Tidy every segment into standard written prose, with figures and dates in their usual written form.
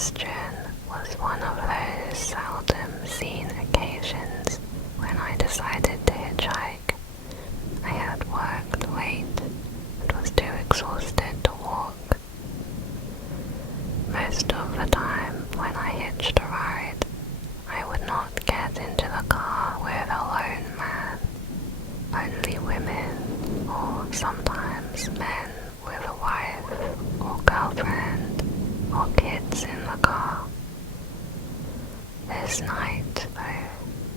question was one of those seldom seen occasions when I decided to hitchhike. I had worked late and was too exhausted to walk. Most of the time when I hitched a ride, I would not get into the car with a lone man. Only women, or sometimes men with a wife or girlfriend or kids in the car. This night, though,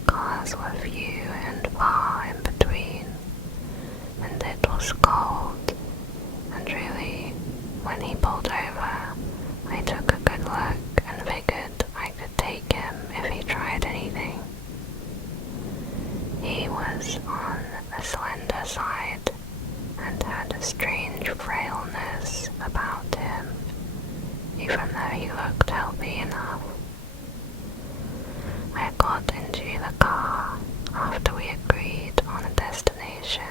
cars were few and far in between, and it was cold, and really, when he pulled over, I took a good look and figured I could take him if he tried anything. He was on the slender side and had a strange frailness about him, even though he looked healthy enough. I got into the car after we agreed on a destination.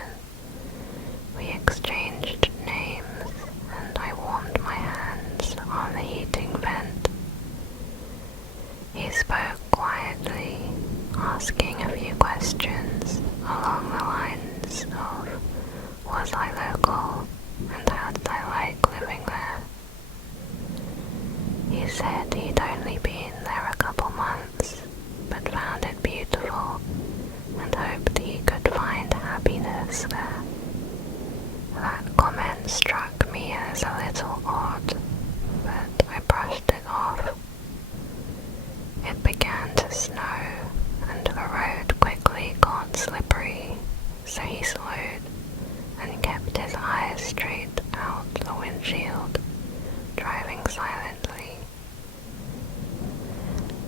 We exchanged names and I warmed my hands on the heating vent. He spoke quietly, asking a few questions along the lines of, was I local and how did I like living there? He said he'd only been there a couple months, but found it beautiful and hoped he could find happiness there. That comment struck me as a little odd, but I brushed it off. It began to snow, and the road quickly got slippery, so he slowed and kept his eyes straight out the windshield, driving silently.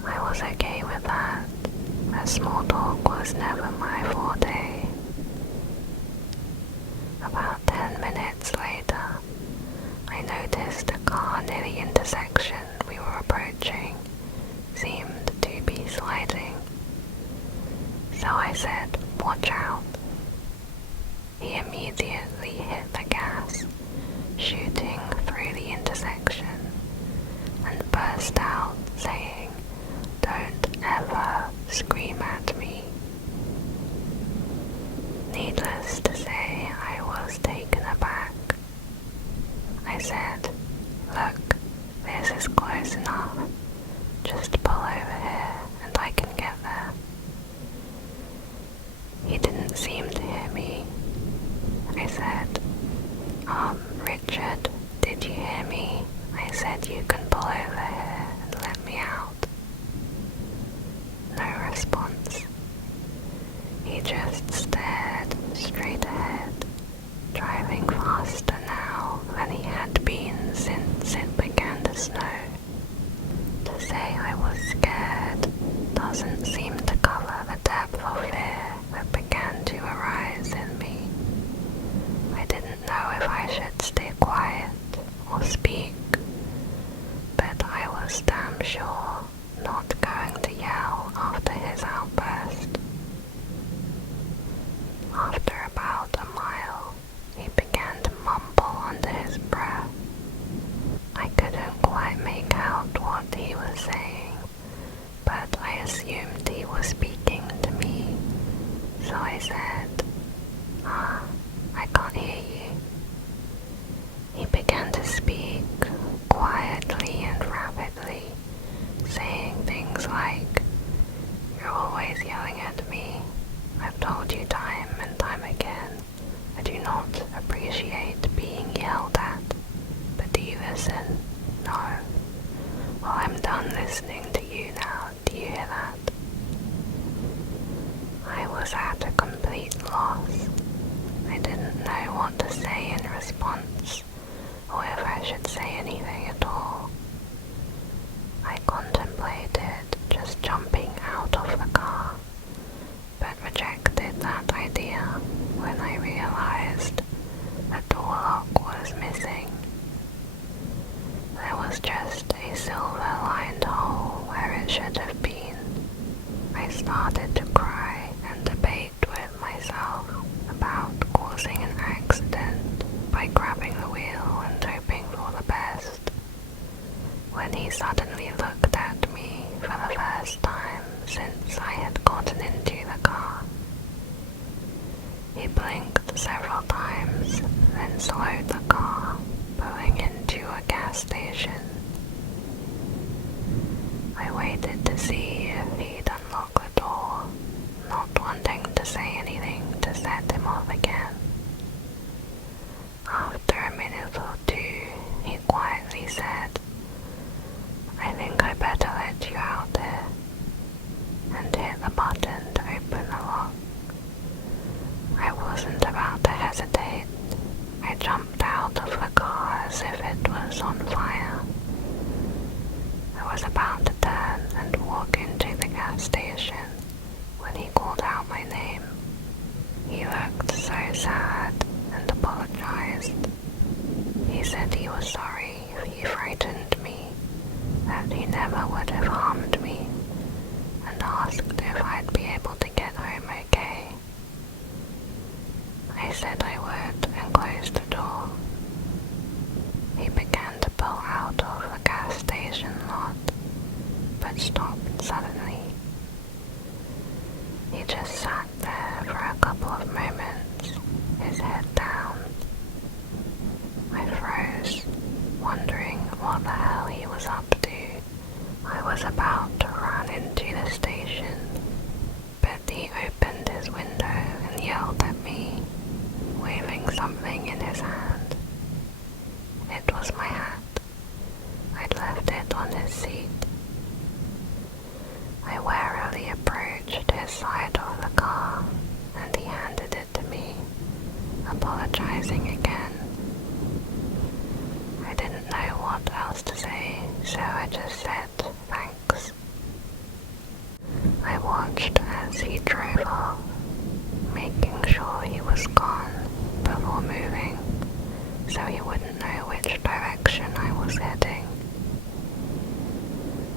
I was okay with that, as small talk was never my forte. About 10 minutes later, I noticed a car near the intersection we were approaching seemed to be sliding. So I said, "Watch out." He immediately hit the gas, shooting through the intersection, and burst out saying, "Don't ever scream at me." Needless to say, I was taken aback. I said, "Look, this is close enough. Just pull over here and I can get there." He didn't seem to hear me. I said, "Richard, did you hear me? I said you can pull over here and let me out." No response. He just stared straight ahead, driving faster now than he had been since it began to snow. To say I was scared doesn't seem to cover the depth of fear that began to arise in me. I didn't know if I should stay quiet or speak, but I was damn sure not going to yell after his outburst. After about a mile, he began to mumble under his breath. I couldn't quite make out what he was saying, but I assumed he was speaking to me, so I said, "I can't hear you." He began to speak quietly and rapidly, saying things like, "You're always yelling at me. I've told you time and time again, I do not appreciate being yelled at. But do you listen? No. Well, I'm done listening to you now. Do you hear that?" I was at a complete loss. I didn't know what to say in response, or if I should say anything at all. I contemplated just jumping out of the car, but rejected that idea when I realized the door lock was missing. There was just a silver-lined hole where it should have been. I started to cry and debate with myself about causing an accident by grabbing the wheel and hoping for the best, when he suddenly suddenly looked at me for the first time since I had gotten into the car. He blinked several times, then slowed the car, pulling into a gas station. I waited to see if he'd unlock the door, not wanting to say anything to set him off again. After a minute or two, he quietly said, "I think I better let you out here," and hit the button to open the lock. I wasn't about to hesitate. I jumped out of the car as if it was on fire. I was about to turn and walk into the gas station when he called out my name. He looked so sad and apologized. He said he was sorry if he frightened me, that he never would have harmed me, and asked if I'd be able to get home okay. I said I would and closed the door. He began to pull out of the gas station lot, but stopped suddenly. He just sat there for a couple of moments, his head down. I froze, wondering what the hell he was up to. I was about to run into the station, but he opened his window and yelled at me, waving something in his hand. It was my hat. I'd left it on his seat. I warily approached his side of the car, and he handed it to me, apologizing again. I didn't know what else to say, so I just said thanks. I watched as he drove off, making sure he was gone before moving, so he wouldn't know which direction I was heading.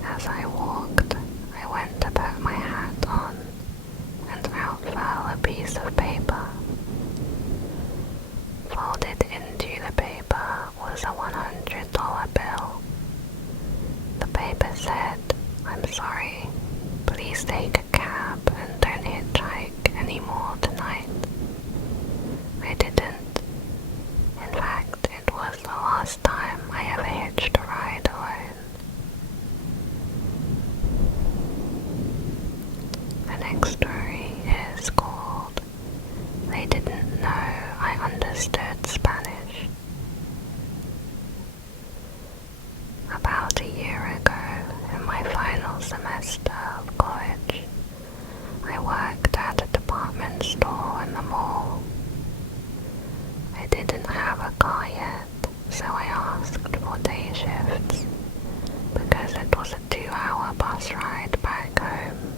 As I walked, I went to put my hat on, and out fell a piece of paper. Folded into the paper was a $100 bill. The paper said, "I'm sorry, please take a cab and don't hitchhike anymore tonight." I didn't. In fact, it was the last time I ever hitched a ride alone. The next story is called "They Didn't Know I Understood Spanish." About a year ago, in my final semester of college, I worked at a department store in the mall. I didn't have a car yet, so I asked for day shifts, because it was a 2-hour bus ride back home.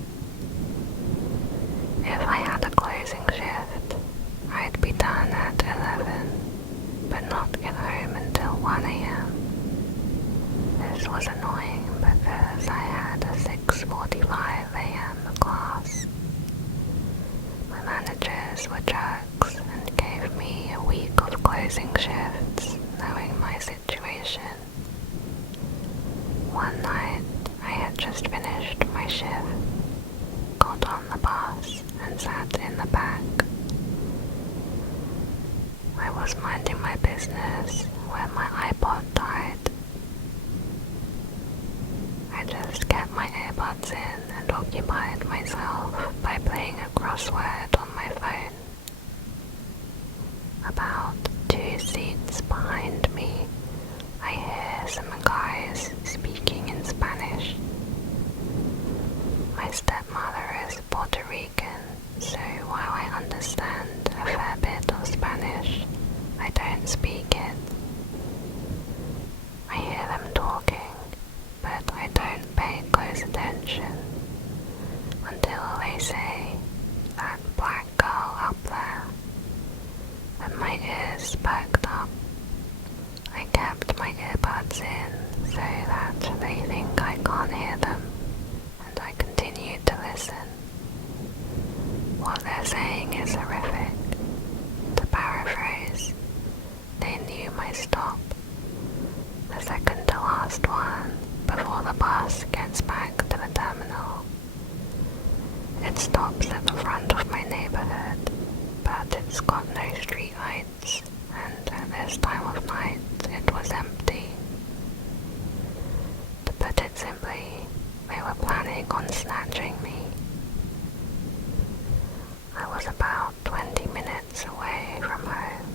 If I had a closing shift, I'd be done at 11, but not get home until 1 a.m. This was annoying because I had a 6:45 a.m. class. My managers were jerks and gave me a week of closing shifts, knowing my situation. One night, I had just finished my shift, got on the bus, and sat in the back. I was minding my business when my iPod died. I just kept my earbuds in and occupied myself by playing a crossword on my phone. About 2 seats behind me, I hear some guys speaking in Spanish. My stepmother is Puerto Rican, so while I understand a fair bit of Spanish, I don't speak it. I hear them talking, but I don't pay close attention until they say, "That black girl up there," and my ears perked up. I kept my earbuds in so that they think I can't hear them, and I continued to listen. What they're saying is horrific. To paraphrase, they knew my stop. The second to last one, before the bus gets back to the terminal. It stops at the front of my neighborhood, but it's got no street lights, and at this time of night it was empty. To put it simply, they were planning on snatching me. I was about 20 minutes away from home,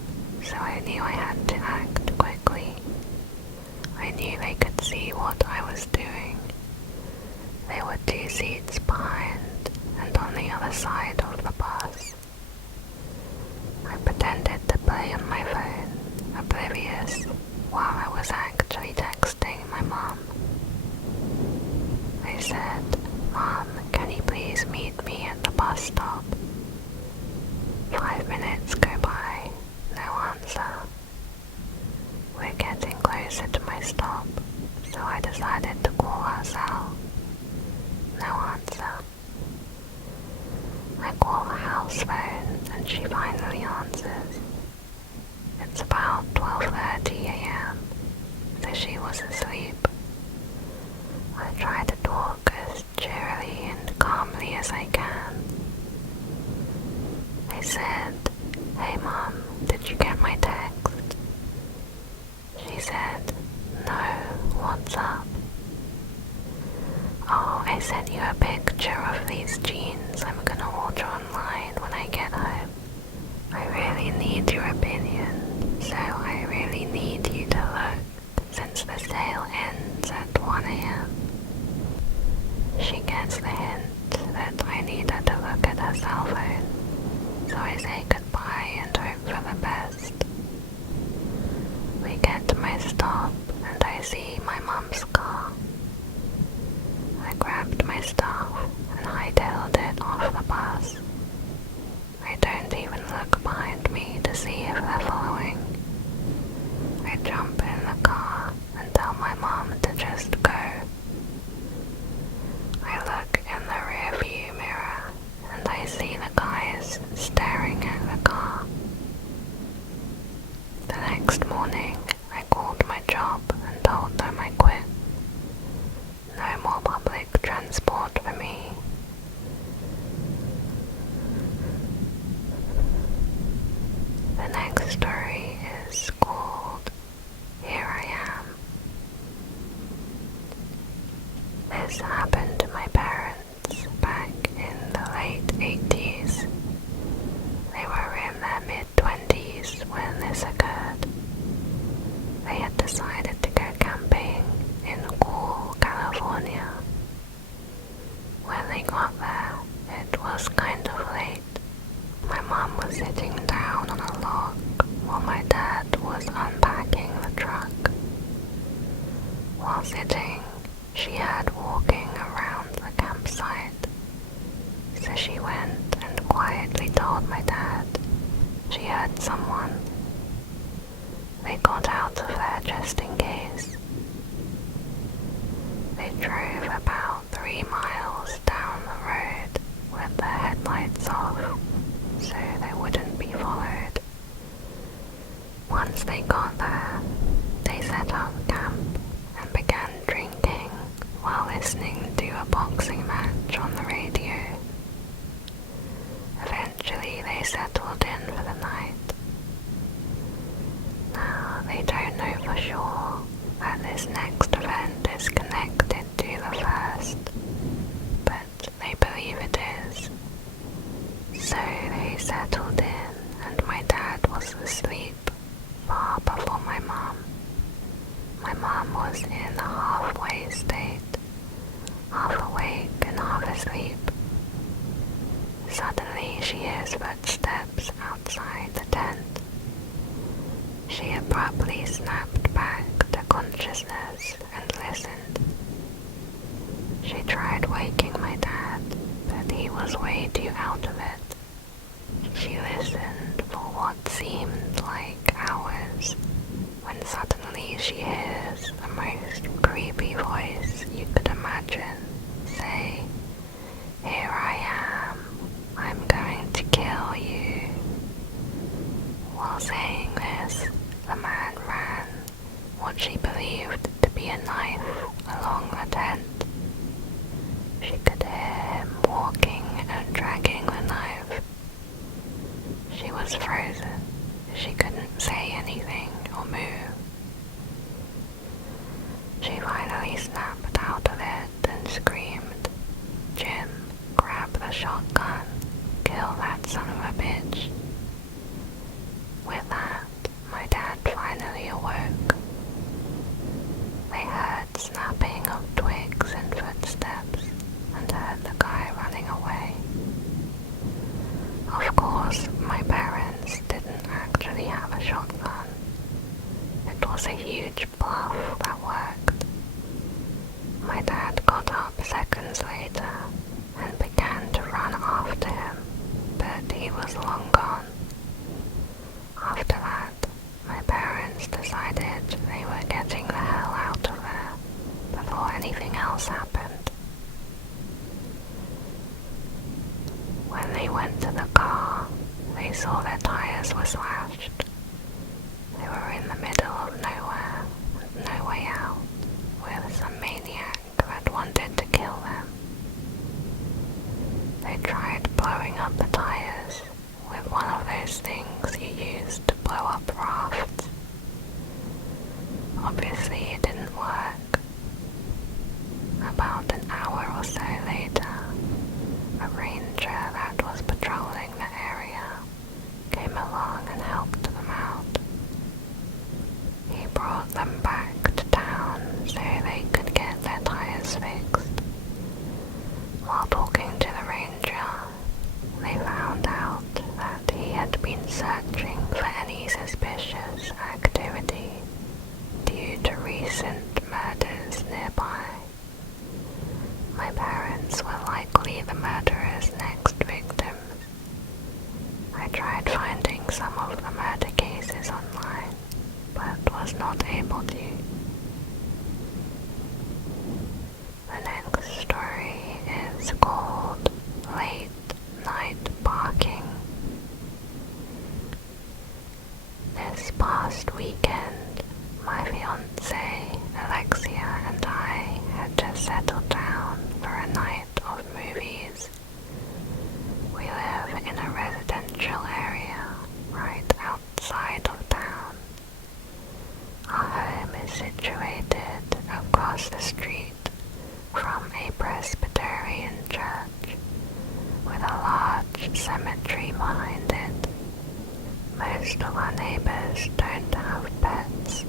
so I knew I had to act quickly. I knew they could see what I was doing. There were 2 seats behind and on the other side of the bus. I pretended to play on my phone, oblivious, while I was actually texting my mom. I said, "Mom, can you please meet me at the bus stop?" 5 minutes go by, no answer. We're getting closer to my stop, so I decided to call her cell. No answer. I call the house phone and she finally answers. It's about 12:30 a.m., so she was asleep. I try to talk as cheerily and calmly as I can. I said, "Hey Mom, did you get my text?" She said, "No, what's up?" "Oh, I sent you a picture of these jeans I'm gonna order online when I get home. I really need your opinion, so I really need you to look, since the sale ends at 1 a.m. She gets the hint that I need her to look at her cell phone, so I say goodbye and hope for the best. We get to my stop and I see my mom's car. I grabbed my stuff and hightailed it off the bus. I don't even look behind me to see if they're following. I jump in the car and tell my mom to just go. I look in the rearview mirror and I see the guys staring at the car. The next morning, I called my job and told them I quit. No more public transport for me. The next story is called Here I Am. This happened to my parents back in the late 80s. They were in their mid-20s when this occurred. They had decided to go camping in cool California. When they got there, it was kind of late. My mom was sitting down on a log while my dad was unpacking the truck. While sitting, she heard walking around the campsite, so she went and quietly told my dad she heard someone. They got out of there just in case. They drove about 3 miles down the road with their headlights off, so they wouldn't be followed. Once they got there, they set up camp and began drinking while listening to a boxing match on the radio. Eventually they settled in for the night. Now they don't know for sure that this next event is connected to the first, but they believe it is. So they settled in and my dad was asleep far before my mom. My mom was in a halfway state, half awake and half asleep. Suddenly she hears footsteps outside the tent. She abruptly snapped back to consciousness and listened. She tried waking my dad, but he was way too out of it. She listened for what seemed like hours, when suddenly she hears the most creepy voice you could imagine say, "Here I am, I'm going to kill you." While saying this, the man ran what she believed to be a knife along the tent. was long gone. After that, my parents decided they were getting the hell out of there before anything else happened. When they went to the car, they saw their tires were slashed. They were in the middle of nowhere, with no way out, with some maniac that wanted to kill them. They tried blowing up the tires with one of those things you use to blow up rafts. Obviously it didn't work. About an hour or so later, a ranger that was patrolling the area came along and helped them out. He brought them back to town so they could get their tires fixed. While talking to the ranger, they found out that he had been searching for any suspicious activity due to recent murders nearby. My parents were likely the murderer's next victims. I tried finding some of the murder cases online, but was not able to. The next story is called Late Night Barking. This past weekend, my fiancée Alexia and I had just settled down for a night of movies. We live in a residential area right outside of town. Our home is situated across the street from a Presbyterian church with a large cemetery behind it. Most of our neighbors don't have pets,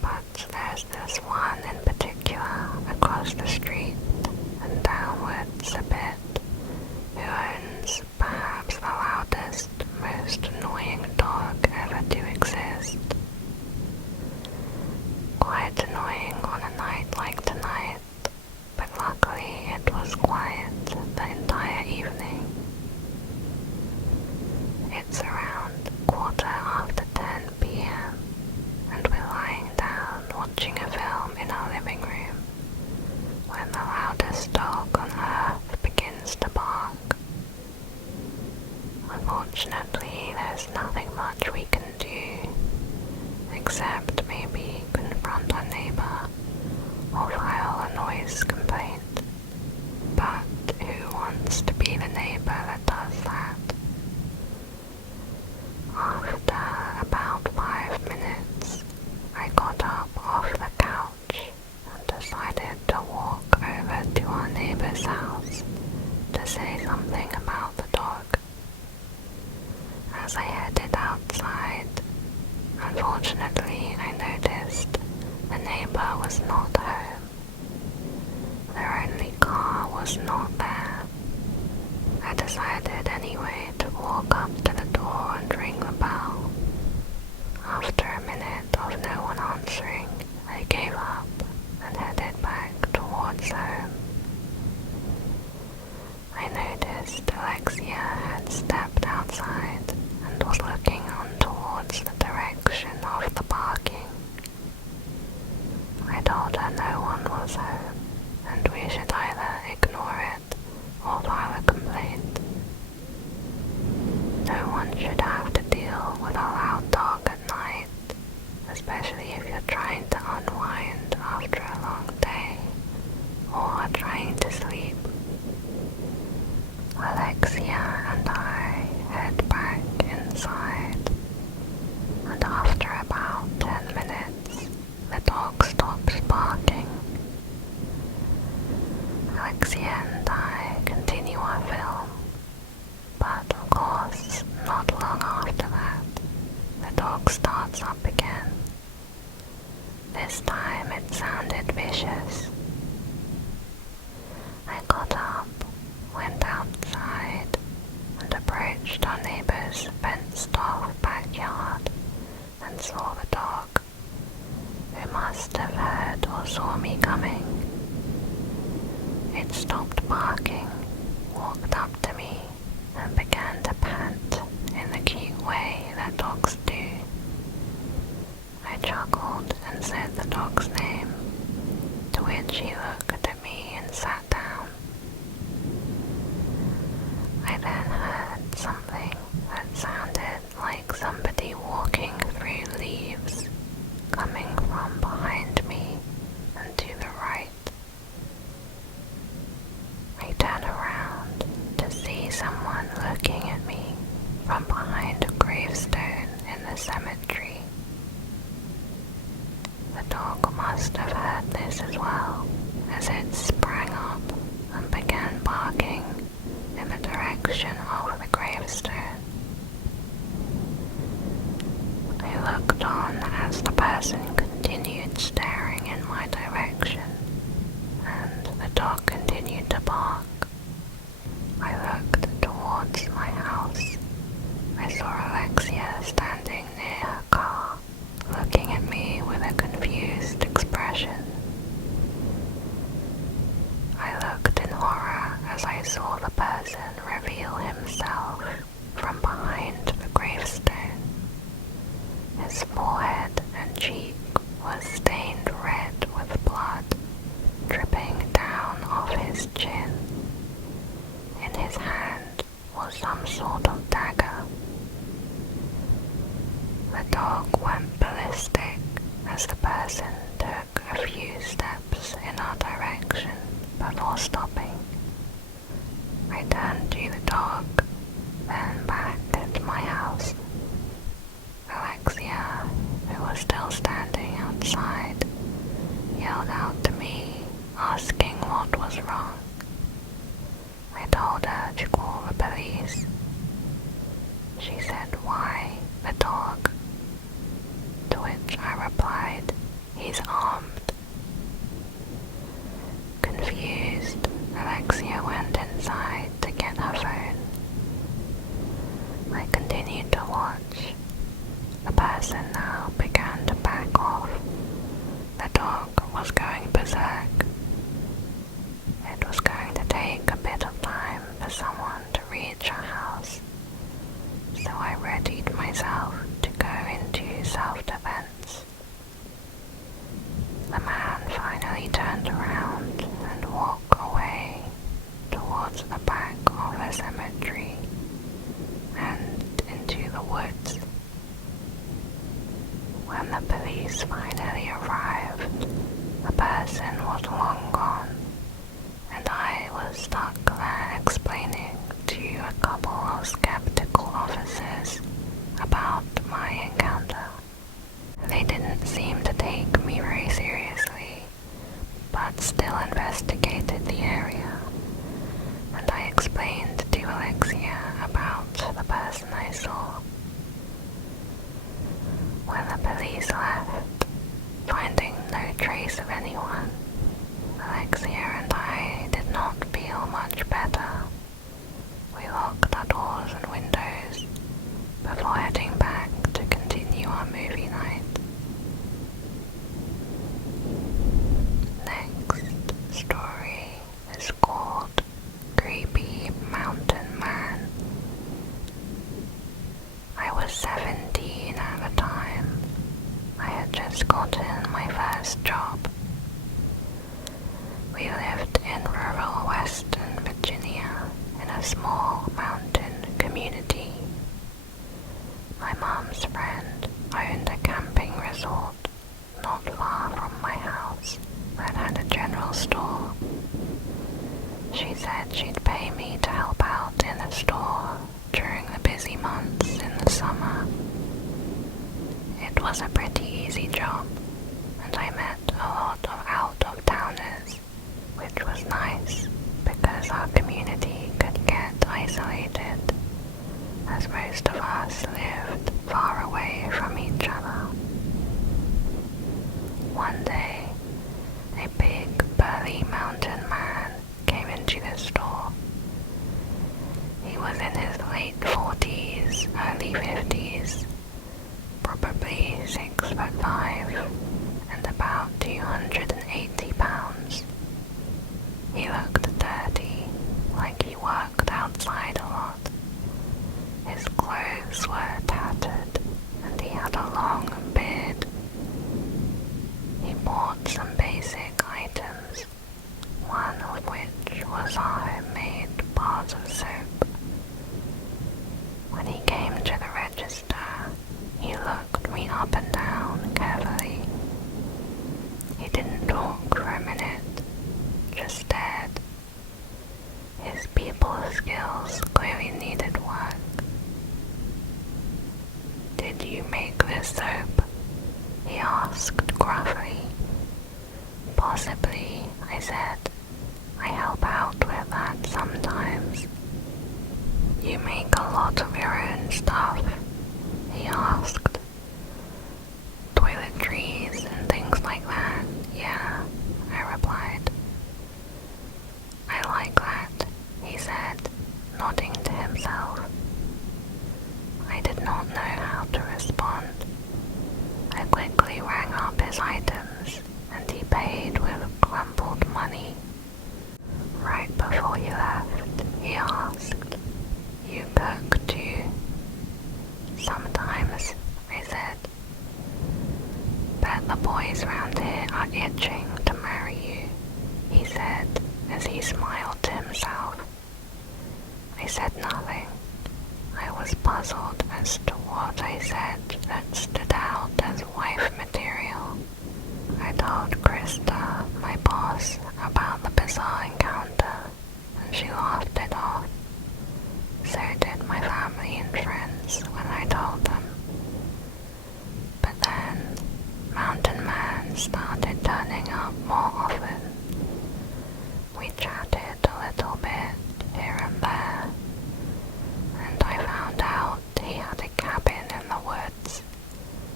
but there's this one in particular across the street and downwards a bit, who owns perhaps the loudest, most annoying dog ever to exist. Quite annoying on a night like tonight, but luckily it was quiet the entire evening. It's around 10:15 p.m. and we're lying down watching a film in our living room when the loudest dog on earth begins to bark. Unfortunately, there's nothing much we can do, except maybe confront our neighbor or file a noise complaint. But who wants to be the neighbor that does that? After about 5 minutes, I got up off the couch and decided to walk over to our neighbor's house to say something about the dog. As I headed outside, unfortunately I noticed the neighbor was not home. Their only car was not there. I decided anyway to walk up to the door and ring the bell. After a minute of no one answering, I gave up and headed back towards home. I noticed Alexia had stepped outside and was looking on towards the direction of the barking. I told her no one was home and we should either ignore it or file a complaint. No one should have to deal with a loud dog at night, especially if you're trying to unwind after a long day or trying to sleep. Alexia and I head back inside, and after about 10 minutes, the dog stops barking. Alexia and I continue our film, but of course, not long after that, the dog starts up again. This time it sounded vicious. I got up, went outside, and approached our neighbor's fenced-off backyard and saw the dog, who must have heard or saw me coming. It stopped barking, walked up to me, and began to pant dog's name, to which he looked at me and sat down. I then heard something that sounded like somebody walking through leaves, coming from behind me and to the right. I turn around to see someone looking at me from behind a gravestone in the cemetery. The dog must have heard this as well, as it sprang up and began barking in the direction of the gravestone. I looked on as the person continued staring in my direction, and the dog continued to bark. I looked towards my house. I saw Alexia standing near her car, looking at me with a confused expression. I looked in horror as I saw the person reveal himself from behind the gravestone. His forehead and cheek was stained red with blood, dripping down off his chin. In his hand was some sort of dagger. The dog went ballistic as the person took a few steps in our direction before stopping. I turned to the dog, then back at my house. Alexia, who was still standing outside, yelled out to me, asking what was wrong. I told her to call the police. She said, "Why, the dog?" To which I replied, "He's armed." Confused, Alexia went inside to get her phone. I continued to watch. The person now began to back off. The dog was going berserk. It was going to take a bit of time for someone to reach our house, so I readied myself to go into self-defense. The man finally turned around and walked away towards the back of the cemetery and into the woods. When the police finally arrived, the person was long gone, and I was stuck there explaining to a couple of skeptical officers about my encounter. They didn't seem to take me very seriously, but still investigated the area, and I explained to Alexia about the person I saw. When the police left, finding no trace of anyone, Alexia and I did not feel much better. We locked our doors and windows before heading back to continue our movie night. Next story is called Creepy Mountain Man. I was 17 at the time. I had just gotten my first job. We lived in rural Western Virginia in a small mountain community. My mom's friend owned a camping resort not far from my house that had a general store. She said she'd pay me to help out in the store during the busy months in the summer. It was a pretty easy job, and I met a lot of out-of-towners, which was nice because our community could get isolated, as most of us lived far away from each other. One day, a big burly mountain man came into the store. He was in his late 40s, early 50s, probably 6'5", and about 280 pounds. He looked dirty, like he worked outside a lot. His clothes were tattered, and he had a long beard. He soap?" he asked gruffly. "Possibly," I said. "I help out with that sometimes." "You make a lot of your own stuff?" he asked. "Toiletries and things like that, yeah," I replied. "I like that," he said, nodding to himself. I did not know how to respond. I quickly rang up his items, and he paid with crumpled money. "Right before you left," he asked, "you cook too?" "Sometimes," I said. "Bet the boys round here are itching to marry you," he said as he smiled to himself. I said nothing. I was puzzled as to what I said that stood out as wife material. I told Krista, my boss, about the bizarre encounter, and she laughed it off. So did my family and friends when I told them. But then, Mountain Man started turning up more often. We chatted a little bit here and there, and I found out he had a cabin in the woods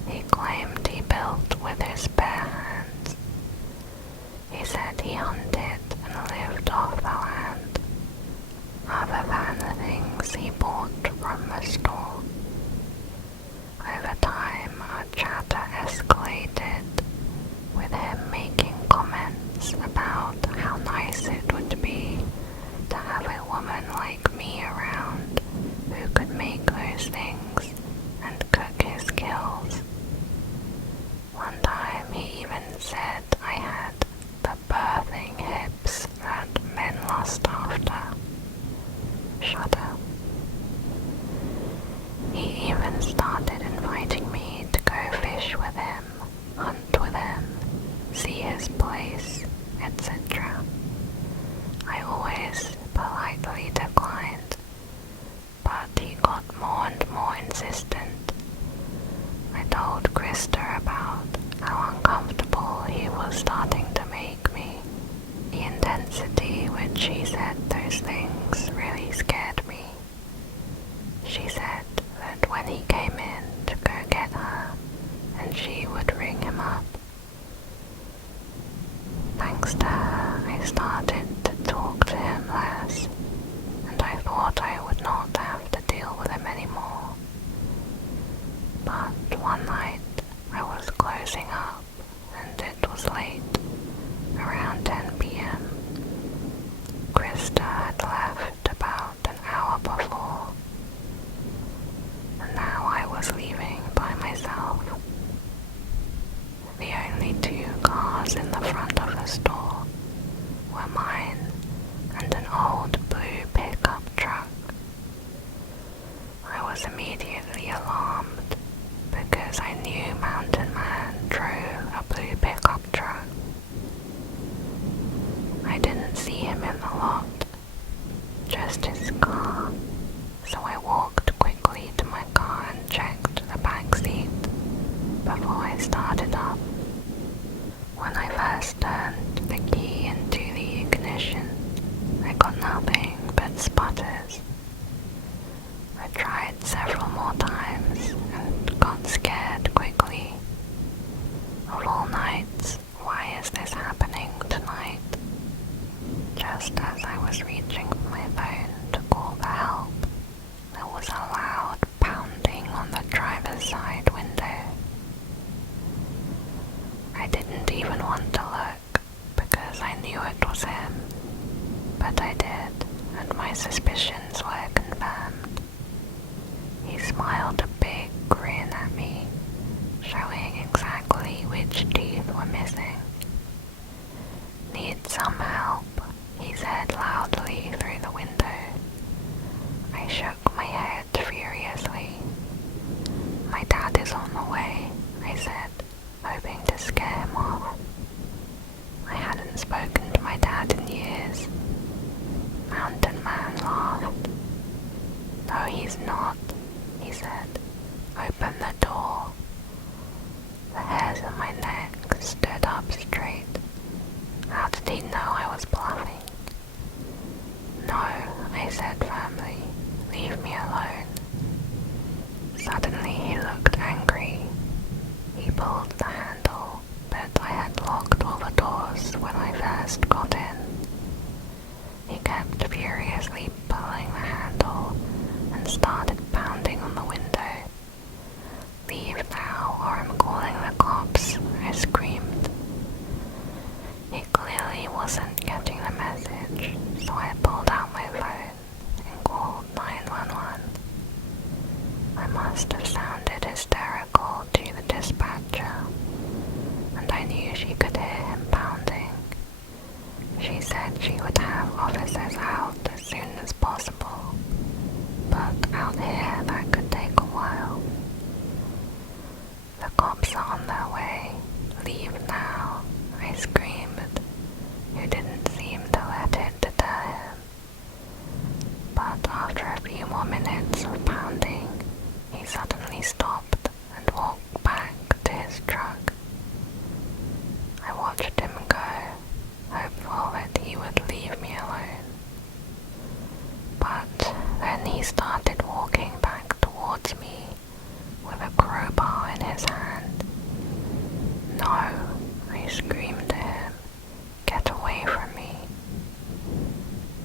he claimed he built with his bare hands. He said he hunted and lived off the land, other than the things he bought from the store. Over time, our chatter escalated, with him making comments about how nice it would be to have a woman like me around who could make those things and cook his kills. One time he even said I had the birthing hips that men lust after. Shudder. He even started inviting me to go fish with him, hunt with him, see his place, etc. I always politely declined, but he got more and more insistent. I told Krista about how uncomfortable he was starting to make me. The intensity which he said those things really scared me. She said that when he came in to go get her, and she would ring him up. Thanks to her, I started to talk to him less, and I thought I would not have to deal with him anymore. But one night, I was closing up, and it was late, around 10 p.m. Krista had left about an hour before, and now I was leaving by myself. The only two cars in the front of the store were mine and an old blue pickup truck. I was immediately alarmed because I knew Mountain Man drove a blue pickup truck. I didn't see him in the lot, just his car, so I walked quickly to my car and checked the back seat before I started up. When I first turned the key into the ignition, I got nothing but sputters. I tried several more times and got scared quickly. Of all nights, why is this happening tonight? Just as I was reaching for my phone to call for help, there was a loud pounding on the driver's side window. I didn't even want to look because I knew it was him, but I did, and my suspicions were confirmed. He smiled a big grin at me, showing exactly which teeth were missing. "Need some help?" he said loudly through the window. I shook my head furiously. "My dad is on the way," I said, hoping to scare him off. I hadn't spoken to my dad in years. Mountain Man laughed. "No, he's not," he said. "Open the door." furiously pulling the handle and started pounding on the window. "Leave now or I'm calling the cops," I screamed. He clearly wasn't getting the message, so I pulled out my phone and called 911. I must have sounded hysterical to the dispatcher, and I knew she could hear him pounding. She said she would have officers out as soon as possible, but out here that could take a while. "The cops are on their way. Leave now," I screamed, who didn't seem to let it deter him. But after a few more minutes of pounding, he suddenly stopped and walked back to his truck. I watched him go, hopeful that he would leave me alone. But then he started walking back towards me with a crowbar in his hand. "No," I screamed to him. "Get away from me."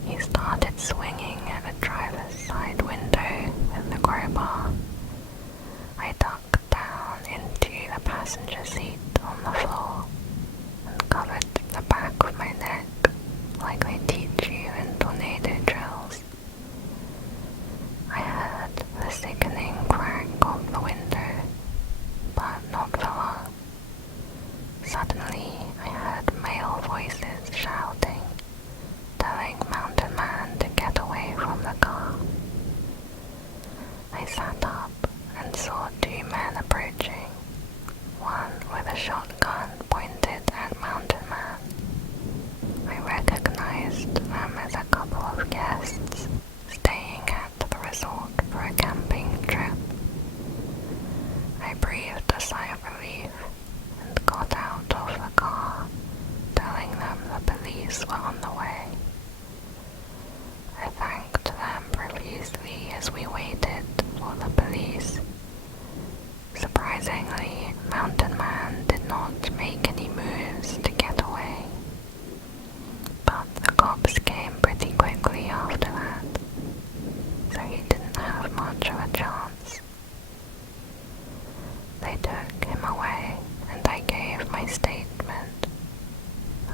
He started swinging at the driver's side window with the crowbar. I ducked down into the passenger seat on the floor and covered the back of my neck like they teach you in tornado drills. I heard the sickening crack of the window, but not for long. Suddenly, I heard male voices shouting, telling Mountain Man to get away from the car. I sat up and saw two men approaching, one with a shotgun pointed at Mountain Man. I recognized them as a couple of guests staying at the resort for a camping trip. I breathed a sigh of relief and got out of the car, telling them the police were on the way. I thanked them profusely as we waited for the police. Surprisingly, Mountain Man did not make any moves to get away. But the cops came pretty quickly after that, so he didn't have much of a chance. They took him away and I gave my statement.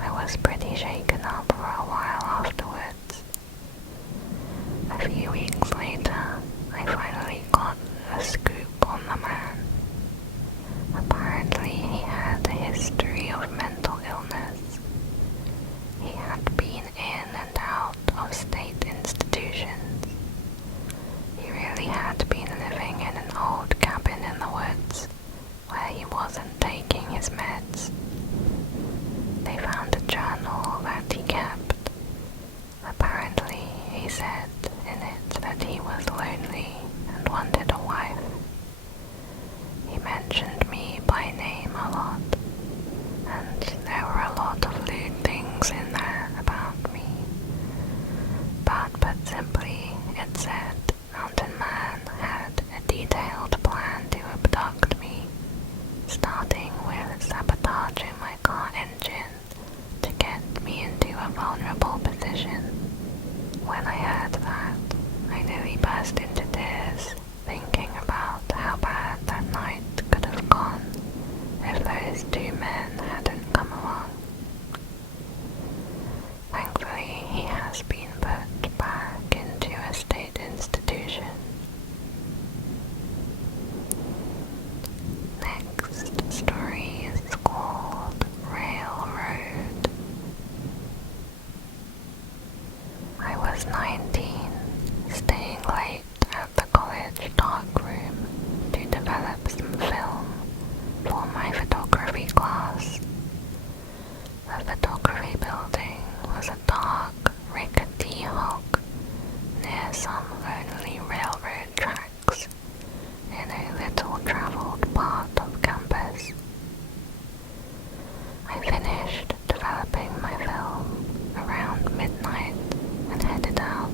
I was pretty shaken up for a while afterwards. A few weeks later, I finally got a scoop on the man. Apparently, he had a history of mental illness. He had been in and out of state institutions. He really had been living in an old cabin in the woods where he wasn't taking his meds. They found a journal that he kept. Apparently, he said in it that he was lonely and wanted a wife. He mentioned me by name a lot, and there were a lot of lewd things in there about me. But put simply, it said Mountain Man had a detailed plan to abduct me, starting with sabotaging my car engine to get me into a vulnerable position. When I heard that, I nearly burst into tears, thinking about how bad that night could have gone if those two men hadn't come along. Thankfully, he has been put back into a state institution. Next story is called Railroad. I was 19, staying late at the college darkroom to develop some film for my photography class. The photography building was a dark, rickety hulk near some lonely railroad tracks in a little-traveled part of campus. I finished developing my film around midnight and headed out.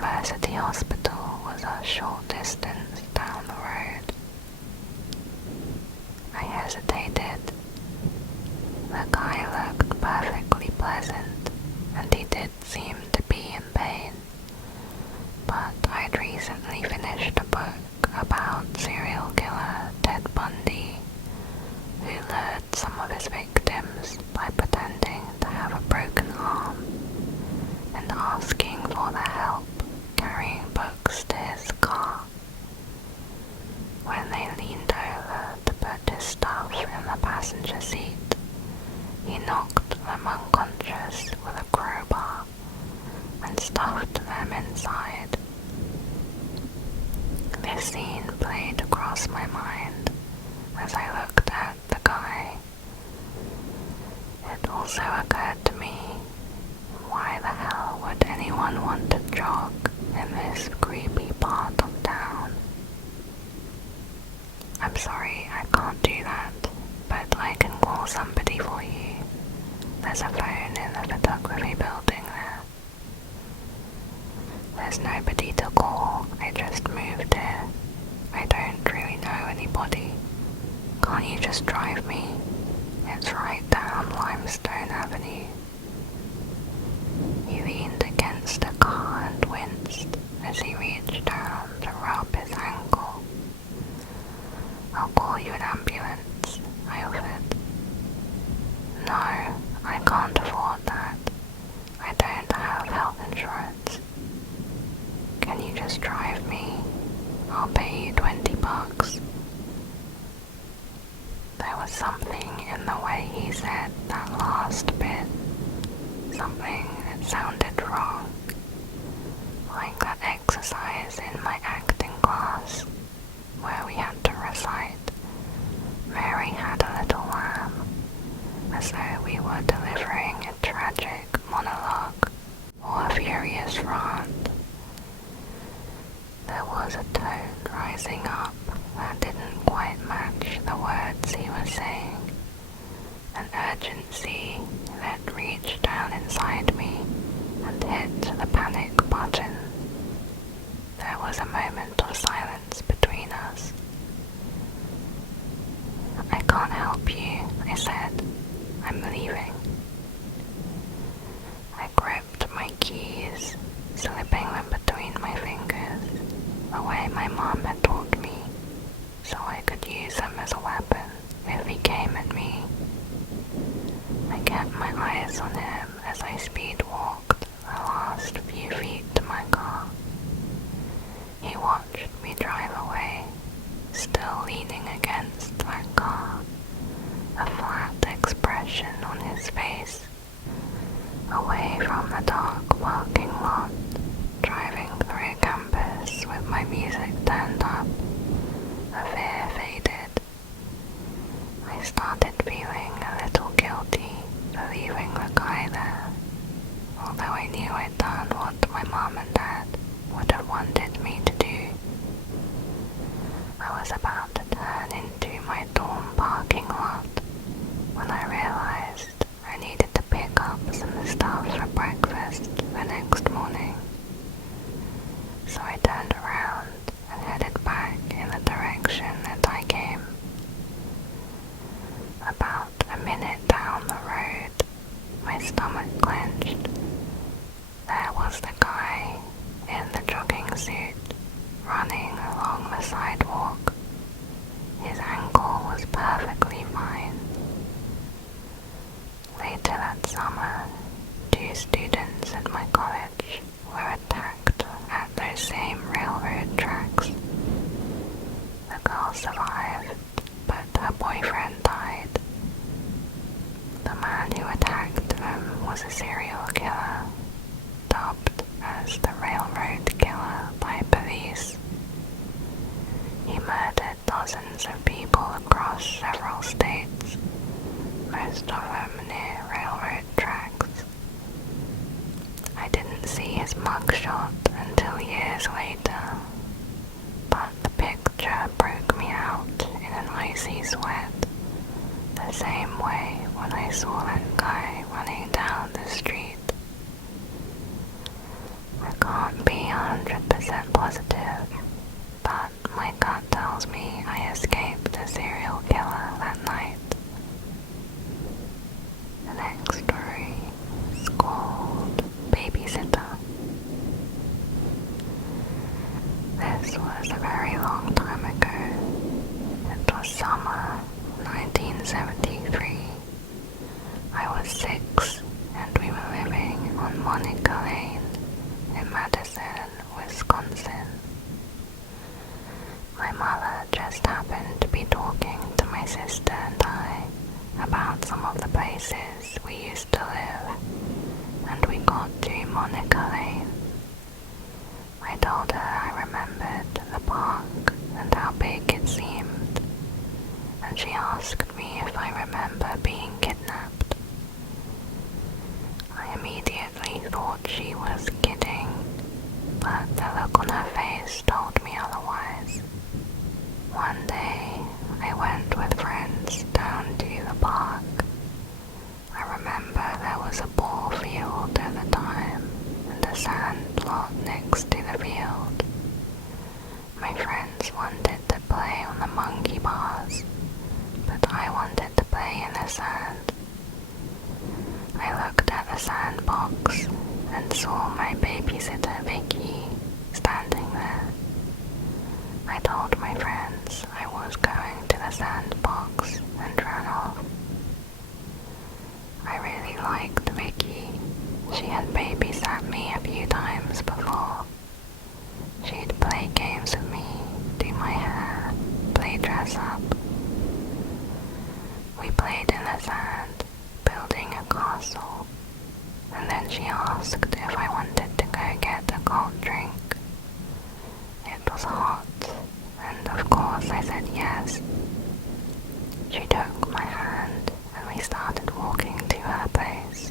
University Hospital was a short distance down the road. I hesitated. The guy looked perfectly pleasant, and he did seem to be in pain. But I'd recently finished a book about serial killer Ted Bundy, who lured some of his victims by pretending to have a broken arm and asking for their help carrying books to his car. When they leaned over to put his stuff in the passenger seat, he knocked them unconscious with a crowbar and stuffed them inside. This scene played across my mind as I looked at the guy. It also occurred to me, why the hell would anyone want to jog in this creepy part of town? I'm sorry, I can't do that, but I can call somebody for you. There's a phone in the photography building there. There's nobody to call, I just moved here. I don't really know anybody. Can't you just drive me? It's right down Limestone Avenue. He leaned against a car and winced as he reached down to rub his ankle. I'll call you an ambulance, I offered. No, I can't afford that. I don't have health insurance. Can you just drive me? I'll pay you $20. There was something in the way he said that last bit. Something that sounded wrong. Like that exercise in my acting class, where we had to recite "Mary had a little lamb," as though we were delivering a tragic monologue or a furious rant. There was a tone rising up that didn't quite match the words he was saying, an urgency that reached down inside me and hit the panic button. There was a moment of silence between us. I can't help you, I said. I'm leaving. I gripped my keys, slipping them between my fingers, the way my mom had taught me, so I could use them as a weapon if he came at me. I kept my eyes on him as I speed walked the last few feet to my car. He watched me drive away, still leaning against that car, a flat expression on his face, away from the dark parking lot, driving through campus with my music turned up. The fear faded. I started feeling a little guilty for leaving the guy there, although I knew I'd done what my mom and dad would have wanted me to do. I was about to turn into my dorm parking lot when I realized I needed to pick up some stuff for breakfast the next morning. So I turned around and headed back in the direction that I came. About a minute down the road, my stomach clenched. There was the guy in the jogging suit, running along the sidewalk. His ankle was perfectly fine. Later that summer, 2 students at my college were attacked at those same railroad tracks. The girl survived, but her boyfriend died. The man who attacked them was a serial killer, dubbed as the Railroad Killer by police. He murdered dozens of people across several states, most of them near railroad tracks. I didn't see his mugshot until years later, but the picture broke me out in an icy sweat, the same way when I saw that guy running down the street. I can't be This was a very long time ago. It was summer 1973. I was 6 and we were living on Monica Lane in Madison, Wisconsin. My mother just happened to be talking to my sister and I about some of the places we used to live, and we got to Monica Lane. I told her I remembered the park and how big it seemed, and she asked me if I remember being kidnapped. I immediately thought she was kidding, but the look on her face told me otherwise. One day, I went with friends down to the park. I remember there was a ball field at the time and a sand lot next to the field. My friends wanted to play on the monkey bars, but I wanted to play in the sand. I looked at the sandbox and saw my babysitter Vicky standing there. I told my friends I was going to the sandbox and ran off. I really liked Vicky. She had babysat me a few times before. She'd play games with me, do my hair, play dress up. We played in the sand, building a castle, and then she asked if I wanted to go get a cold drink. It was hot, and of course I said yes. She took my hand and we started walking to her place.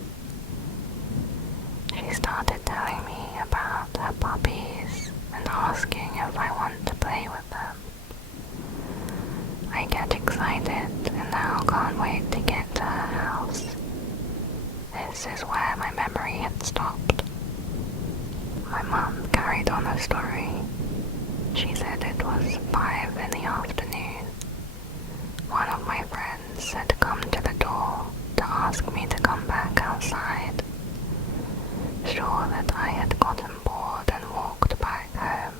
She started telling me about her puppies and asking if I want to play with them. I get excited and now can't wait to get to her house. This is where my memory had stopped. My mum carried on the story. She said it was 5 in the afternoon. One of my friends had come to the door to ask me to come back outside, sure that I had gotten bored and walked back home.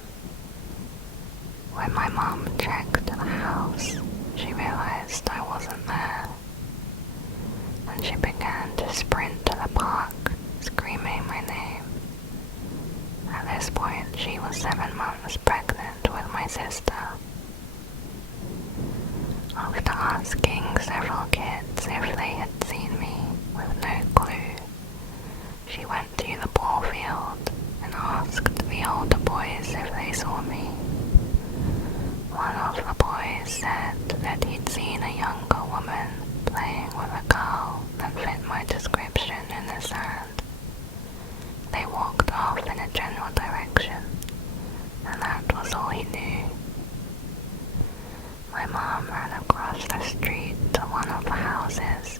When my mum checked the house, she realized I wasn't there, and she began to sprint to the park, screaming my name. At this point, she was 7 months pregnant with my sister. After asking several kids if they had seen me with no clue, she went to the ball field and asked the older boys if they saw me. One of the boys said that he'd seen a younger woman playing with a girl that fit my description in the sand. They walked off in a general direction, and that was all he knew. My mom ran across the street to one of the houses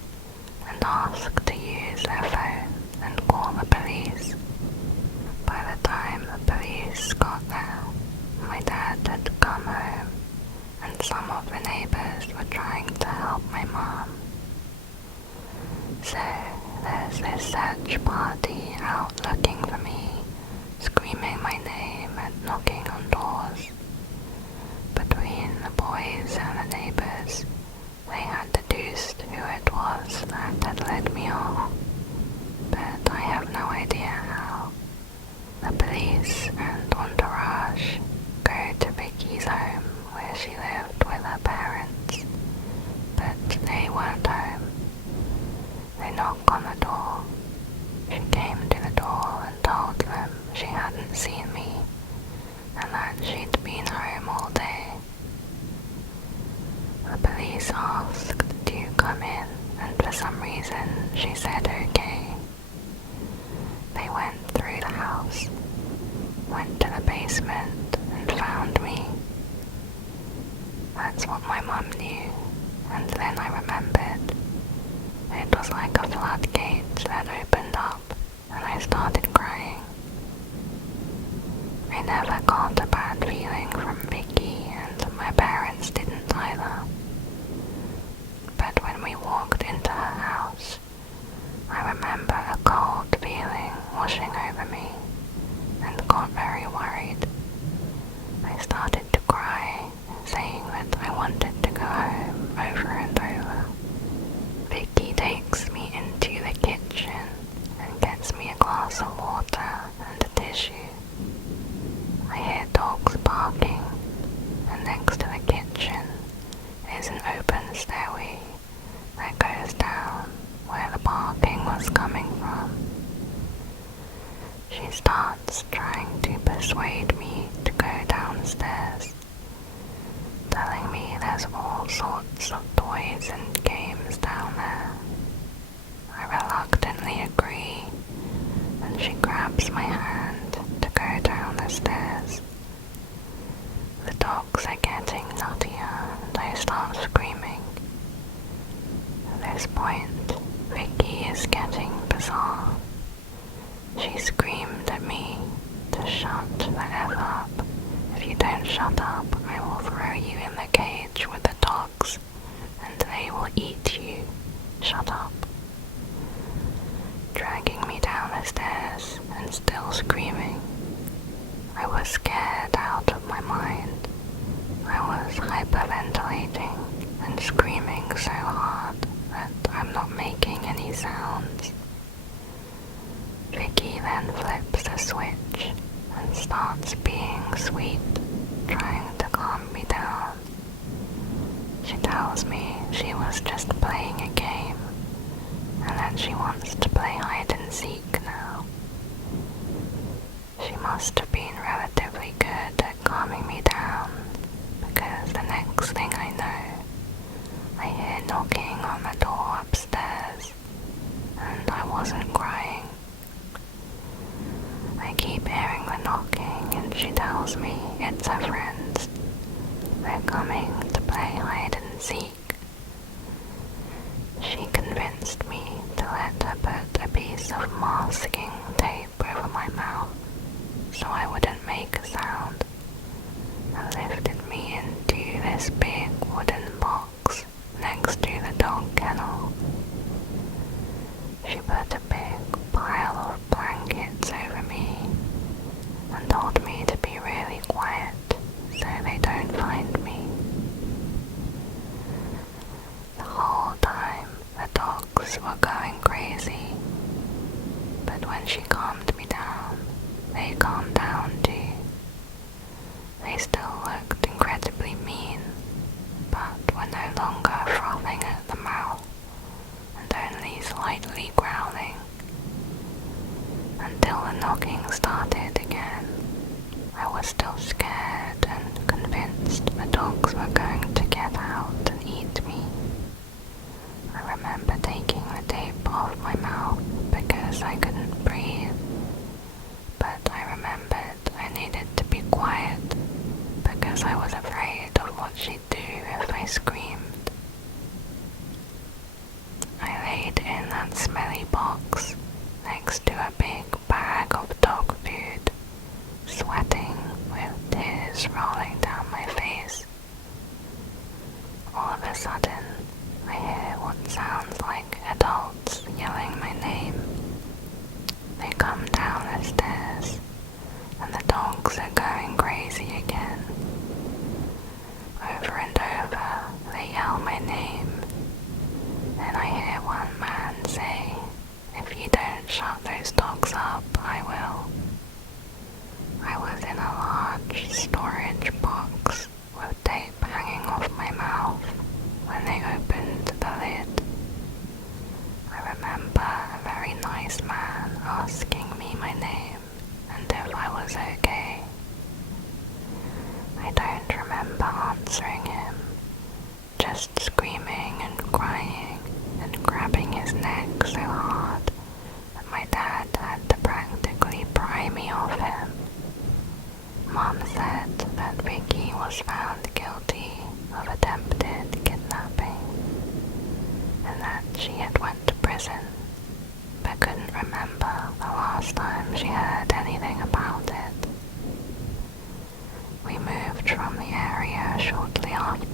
and asked to use their phone and call the police. By the time the police got there, my dad had come home, and some of the neighbors were trying to help my mom. So there's this search party out looking for me, screaming my name and knocking on doors. Between the boys and the neighbors, they had deduced who it was that had led me off, but I have no idea how. The police and entourage go to Vicky's home where she lived with her parents, but they weren't home. They knocked on the door. She came to the door and told them she hadn't seen me and that she'd been home all day. The police asked to come in, and for some reason she said okay. They went through the house, went to the basement and found me. That's what my mum knew, and then I remembered. It was like a floodgate that opened up, and I started crying. I never got a bad feeling from Vicky, and my parents didn't either. But when we walked into her house, I remember a cold feeling washing over me, and got very worried. I downstairs, telling me there's all sorts of toys and games down there. I reluctantly agree, and she grabs my hand to go down the stairs. The dogs are getting nuttier and I start screaming. At this point, Vicky is getting bizarre. She screamed at me to shut the F up. If you don't shut up, I will throw you in the cage with the dogs and they will eat you. Shut up. Dragging me down the stairs and still screaming. I was scared out of my mind. I was hyperventilating and screaming so hard that I'm not making any sounds. Vicky then flips a switch and starts being sweet, trying to calm me down. She tells me she was just playing a game and that she wants to play hide and seek now. She must have been relatively good at calming me down, because the next thing I know, I hear knocking on the door upstairs, and I wasn't crying. I keep hearing the knocking and she tells me it's her friends. They're coming to play hide and seek. She convinced me to let her put a piece of masking tape over my mouth so I wouldn't make a sound, and lifted me into this big wooden box next to the dog kennel. She put a big pile of blankets over me and told me to be really quiet so they don't find me. The whole time the dogs were going crazy, but when she calmed me down, they calmed down too. They still looked incredibly mean, but were no longer frothing at the mouth and only slightly growling. Until the knocking started again, I was still scared and convinced the dogs were going to get out and eat me. I remember taking the tape off my mouth because I couldn't breathe, but I remembered I needed to be quiet because I was afraid of what she'd do if I screamed. I laid in that smelly box next to a big bag of dog food, sweating with tears rolling down my face. All of a sudden, I hear what sounds like adults yelling my name. They come down the stairs, and the dogs are going crazy again. Over and over, they yell my name. Then I hear one man say, "If you don't shut those dogs up, I will." I was in a large storage box with tape hanging off my mouth when they opened the lid. I remember a very nice man asking me my name and if I was okay. I don't remember answering him, just screaming and crying and grabbing his neck so hard that my dad had to practically pry me off him. Mom said that Vicky was found guilty of attempted kidnapping and that she had went to prison, but couldn't remember the last time she heard anything about it. We moved from the area shortly after